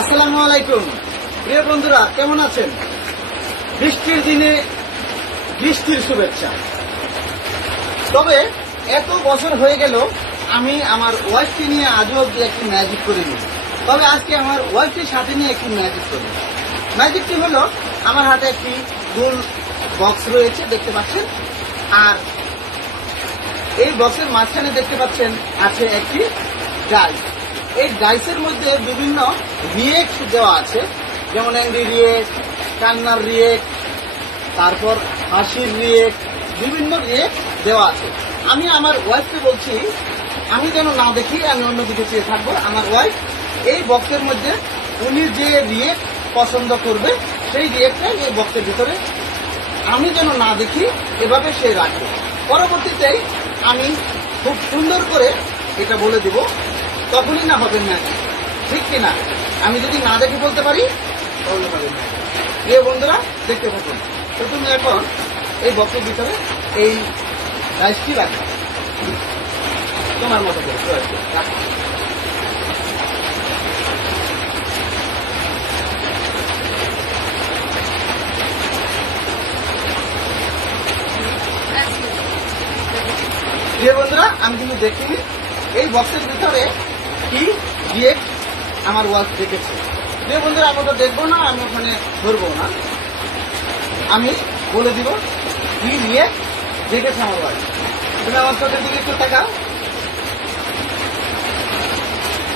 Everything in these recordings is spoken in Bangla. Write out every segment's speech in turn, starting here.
আসসালামু আলাইকুম প্রিয় বন্ধুরা, কেমন আছেন? বৃষ্টির দিনে বৃষ্টির শুভেচ্ছা। তবে এত বছর হয়ে গেল আমি আমার ওয়াইফকে নিয়ে আজও অব্দি একটি ম্যাজিক করিনি। তবে আজকে আমার ওয়াইফের সাথে নিয়ে একটি ম্যাজিক করি। ম্যাজিকটি হলো, আমার হাতে একটি গোল বক্স রয়েছে, দেখতে পাচ্ছেন। আর এই বক্সের মাঝখানে দেখতে পাচ্ছেন আছে একটি ডাইস। এই ডাইসের মধ্যে বিভিন্ন রিয়েক্ট দেওয়া আছে, যেমন অ্যাংরি রিয়েক্ট, কান্নার রিয়েক্ট, তারপর হাসির রিয়েক্ট, বিভিন্ন রিয়েক্ট দেওয়া আছে। আমি আমার ওয়াইফকে বলছি, আমি যেন না দেখি, আমি অন্যদিকে চেয়ে থাকবো। আমার ওয়াইফ এই বক্সের মধ্যে উনি যে রিয়েক্ট পছন্দ করবে সেই রিয়েক্টটা এই বক্সের ভিতরে আমি যেন না দেখি, এভাবে সে রাখবে। পরবর্তীতে আমি খুব সুন্দর করে এটা বলে দিব, তখনই না হবে ম্যাজিক, ঠিক কিনা? আমি যদি না দেখে বলতে পারি তাহলে হবে না। প্রিয় বন্ধুরা, দেখতে থাকুন। তো তুমি এখন এই বক্সের ভিতরে এই রাইসটি রাখবে, তোমার মতো করে রাখো। প্রিয় বন্ধুরা, আমি কিন্তু দেখিনি এই বক্সের ভিতরে কি রিয়েক্ট আমার ওয়াইফ দেখেছে। প্রিয় বন্ধুরা, আমরা তো দেখবো না, আমি ওখানে ধরবো না, আমি বলে দিব কি রিয়েক্ট দেখেছে আমার ওয়াইফ। তুমি আমার চোখের দিকে একটু তাকাও,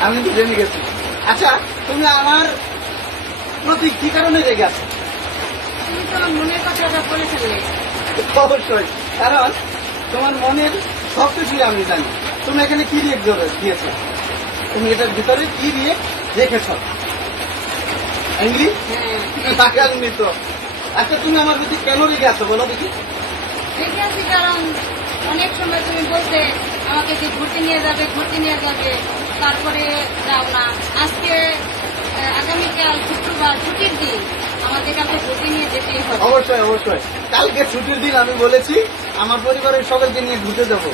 আমি কিন্তু জেনে গেছি। আচ্ছা, তুমি আমার প্রতি কি কারণে রেগে আছো? তুমি তোমার মনের কথাটা বলে ফেললে। অবশ্যই, কারণ তোমার মনের সব কিছুই আমি জানি। তুমি এখানে কি রিয়েক্ট দিয়েছো, তুমি এটার ভিতরে কি রিয়েক্ট রেখেছ? অ্যাংরি? টাকাঙ্গি তো। আচ্ছা, তুমি আমার প্রতি কেন রেগে আছো বলো দেখি? দেখে আছি কারণ অনেক সময় তুমি বলতে আমাকে যে ঘুরতে নিয়ে যাবে, তারপরে যাও না। আজকে আগামীকাল শুক্রবার ছুটির দিন, আমাদের কাছে ঘুরতে নিয়ে যেতেই হবে। অবশ্যই অবশ্যই, কালকে ছুটির দিন আমি বলেছি আমার পরিবারের সকলকে নিয়ে ঘুরতে যাবো,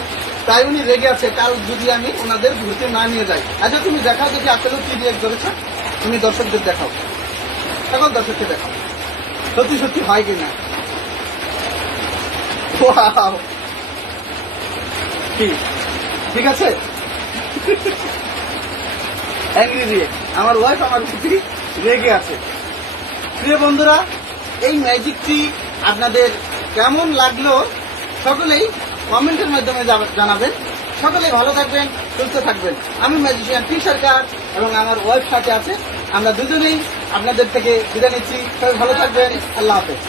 তাই উনি রেগে আছে কাল যদি আমি ওনাদের ঘুরতে না নিয়ে যাই। আচ্ছা, তুমি দেখাও দেখি আসলে কি রিয়েক্ট করেছো, তুমি দর্শকদের দেখাও, এখন দর্শককে দেখাও সত্যি সত্যি হয় কিনা। ওয়াও, ঠিক আছে। অ্যাংরি রিয়েক্ট, আমার ওয়াইফ আমার প্রতি রেগে আছে। প্রিয় বন্ধুরা, এই ম্যাজিকটি আপনাদের কেমন লাগলো সকলেই কমেন্টের মাধ্যমে জানাবেন। সকলেই ভালো থাকবেন, সুস্থ থাকবেন। আমি ম্যাজিশিয়ান পি সরকার এবং আমার ওয়াইফ সাথে আছে। আমরা দুজনেই আপনাদের থেকে বিদায় নিচ্ছি। সবাই ভালো থাকবেন। আল্লাহ হাফেজ।